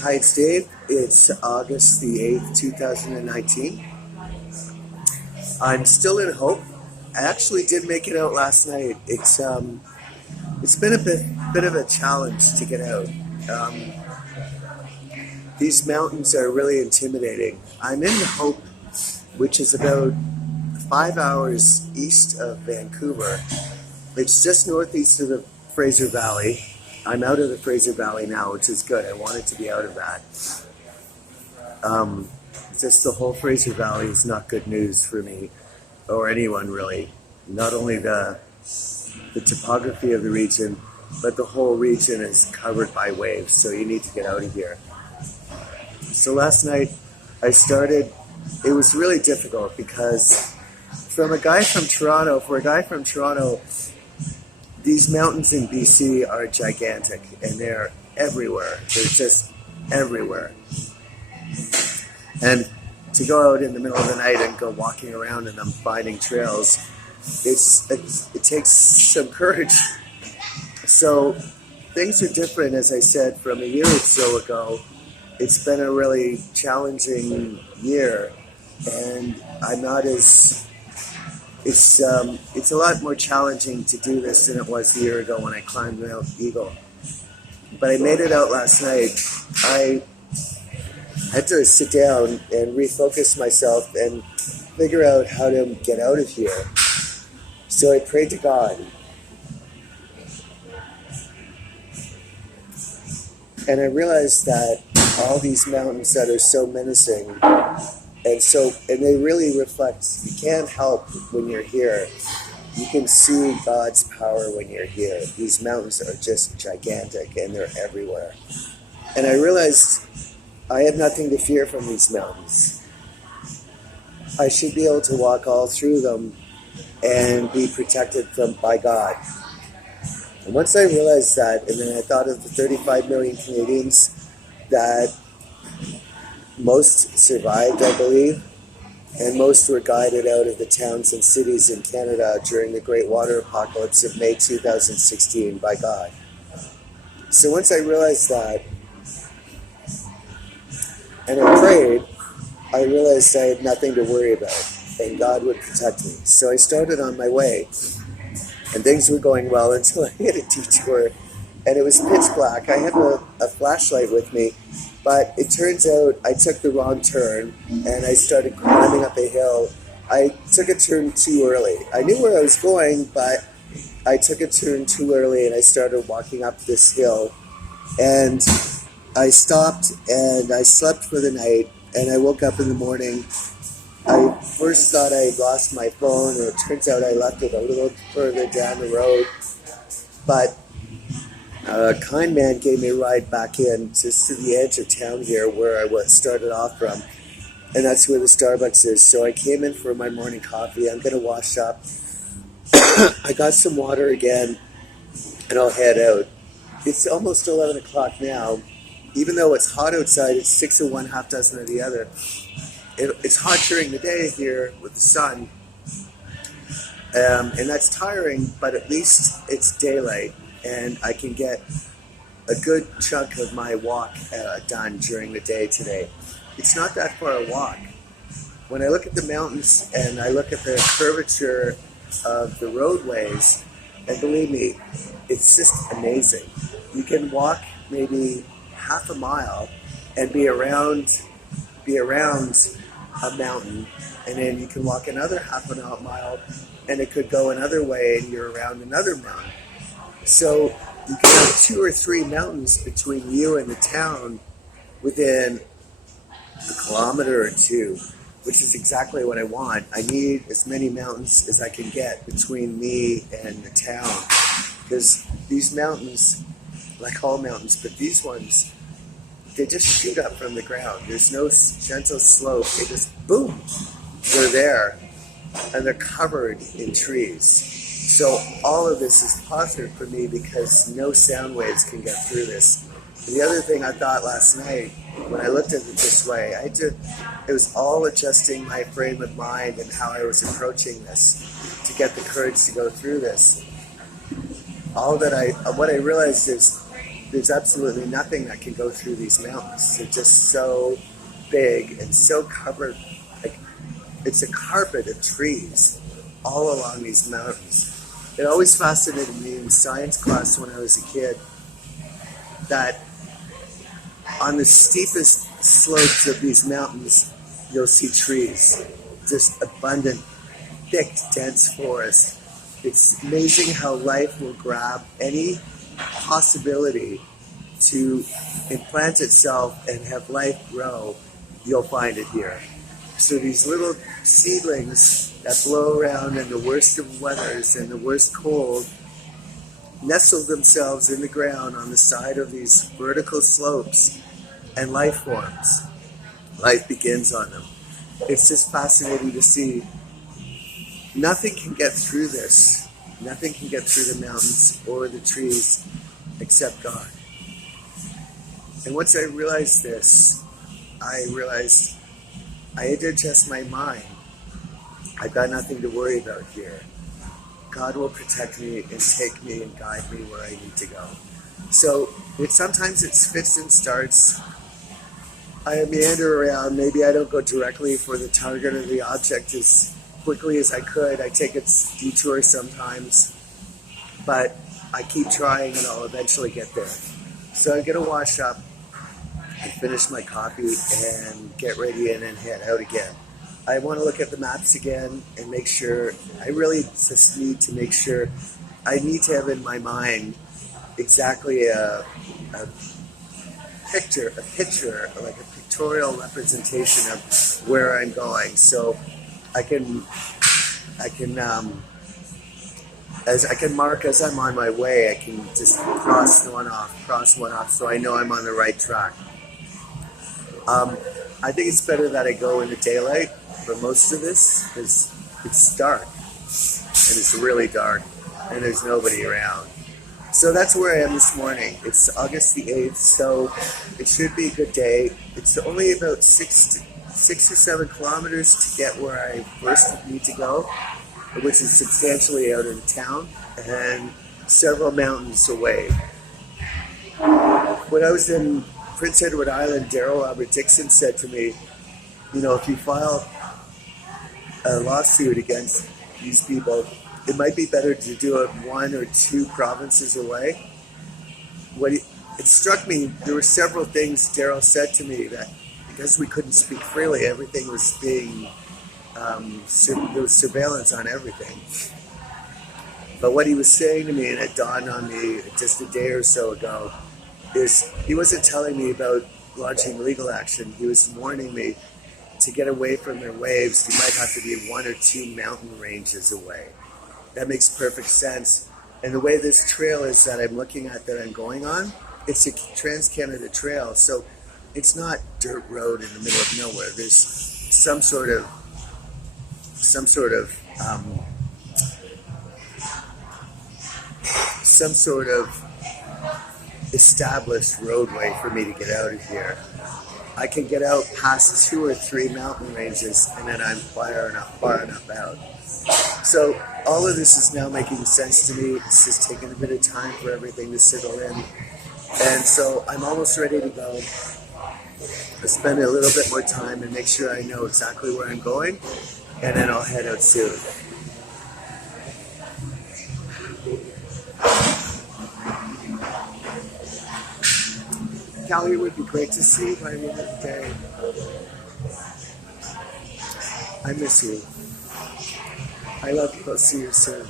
Hi, it's Dave. It's August the 8th, 2019. I'm still in hope. I actually did make it out last night. It's been a bit of a challenge to get out. Um, these mountains are really intimidating. I'm in Hope, which is about 5 hours east of Vancouver. It's just northeast of the Fraser Valley. I'm out of the Fraser Valley now, which is good. I wanted to be out of that. Just the whole Fraser Valley is not good news for me, or anyone really. Not only the topography of the region, but the whole region is covered by waves, so you need to get out of here. So last night it was really difficult because for a guy from Toronto, these mountains in BC are gigantic, and they're everywhere. They're just everywhere. And to go out in the middle of the night and go walking around and I'm finding trails, it takes some courage. So things are different, as I said, from a year or so ago. It's been a really challenging year, and I'm not as... It's a lot more challenging to do this than it was a year ago when I climbed Mount Eagle. But I made it out last night. I had to sit down and refocus myself and figure out how to get out of here. So I prayed to God. And I realized that all these mountains that are so menacing, and they really reflect, you can't help when you're here. You can see God's power when you're here. These mountains are just gigantic and they're everywhere. And I realized I have nothing to fear from these mountains. I should be able to walk all through them and be protected by God. And once I realized that, and then I thought of the 35 million Canadians that most survived, I believe, and most were guided out of the towns and cities in Canada during the Great Water Apocalypse of May 2016 by God. So once I realized that, and I prayed, I realized I had nothing to worry about, and God would protect me. So I started on my way, and things were going well until I hit a detour, and it was pitch black. I had a flashlight with me, but it turns out I took the wrong turn, and I started climbing up a hill. I took a turn too early. I knew where I was going, but I took a turn too early, and I started walking up this hill. And I stopped, and I slept for the night, and I woke up in the morning. I first thought I had lost my phone, and it turns out I left it a little further down the road. But a kind man gave me a ride back in just to the edge of town here where I started off from. And that's where the Starbucks is. So I came in for my morning coffee. I'm going to wash up. I got some water again, and I'll head out. It's almost 11 o'clock now. Even though it's hot outside, it's 6 of one, half dozen of the other. It's hot during the day here with the sun. And that's tiring, but at least it's daylight. And I can get a good chunk of my walk done during the day today. It's not that far a walk. When I look at the mountains and I look at the curvature of the roadways, and believe me, it's just amazing. You can walk maybe half a mile and be around a mountain, and then you can walk another half a mile and it could go another way and you're around another mountain. So you can have 2 or 3 mountains between you and the town within a kilometer or 2, which is exactly what I want. I need as many mountains as I can get between me and the town, because these mountains, like all mountains, but these ones, they just shoot up from the ground. There's no gentle slope. They just, boom, they're there, and they're covered in trees. So all of this is positive for me because no sound waves can get through this. And the other thing I thought last night, when I looked at it this way, it was all adjusting my frame of mind and how I was approaching this to get the courage to go through this. What I realized is there's absolutely nothing that can go through these mountains. They're just so big and so covered. Like, it's a carpet of trees all along these mountains. It always fascinated me in science class when I was a kid that on the steepest slopes of these mountains, you'll see trees, just abundant, thick, dense forest. It's amazing how life will grab any possibility to implant itself and have life grow. You'll find it here. So these little seedlings that blow around in the worst of weathers and the worst cold nestle themselves in the ground on the side of these vertical slopes, and life forms. Life begins on them. It's just fascinating to see. Nothing can get through this. Nothing can get through the mountains or the trees except God. And once I realized this, I realized I had to adjust my mind. I've got nothing to worry about here. God will protect me and take me and guide me where I need to go. So sometimes it's fits and starts. I meander around. Maybe I don't go directly for the target or the object as quickly as I could. I take its detour sometimes, but I keep trying and I'll eventually get there. So I get a wash up and finish my coffee and get ready and head out again. I want to look at the maps again and make sure. I really just need to make sure. I need to have in my mind exactly a picture, like a pictorial representation of where I'm going, so I can mark as I'm on my way. I can just cross one off, so I know I'm on the right track. I think it's better that I go in the daylight for most of this because it's dark and it's really dark and there's nobody around. So that's where I am this morning. It's August the 8th, so it should be a good day. It's only about 6 or 7 kilometers to get where I first need to go, which is substantially out of town and several mountains away. When I was in Prince Edward Island, Daryl Robert Dixon said to me, if you file a lawsuit against these people, it might be better to do it 1 or 2 provinces away. It struck me, there were several things Daryl said to me that because we couldn't speak freely, everything was being, there was surveillance on everything. But what he was saying to me, and it dawned on me just a day or so ago, is he wasn't telling me about launching legal action. He was warning me to get away from their waves. You might have to be 1 or 2 mountain ranges away. That makes perfect sense. And the way this trail is that I'm looking at, that I'm going on, it's a Trans-Canada trail. So it's not dirt road in the middle of nowhere. There's some sort of established roadway for me to get out of here. I can get out past 2 or 3 mountain ranges and then I'm far enough out. So all of this is now making sense to me. It's just taking a bit of time for everything to settle in. And so I'm almost ready to go. I'll spend a little bit more time and make sure I know exactly where I'm going, and then I'll head out soon. Calgary would be great to see by the end of the day. I miss you. I love you. I'll see you soon.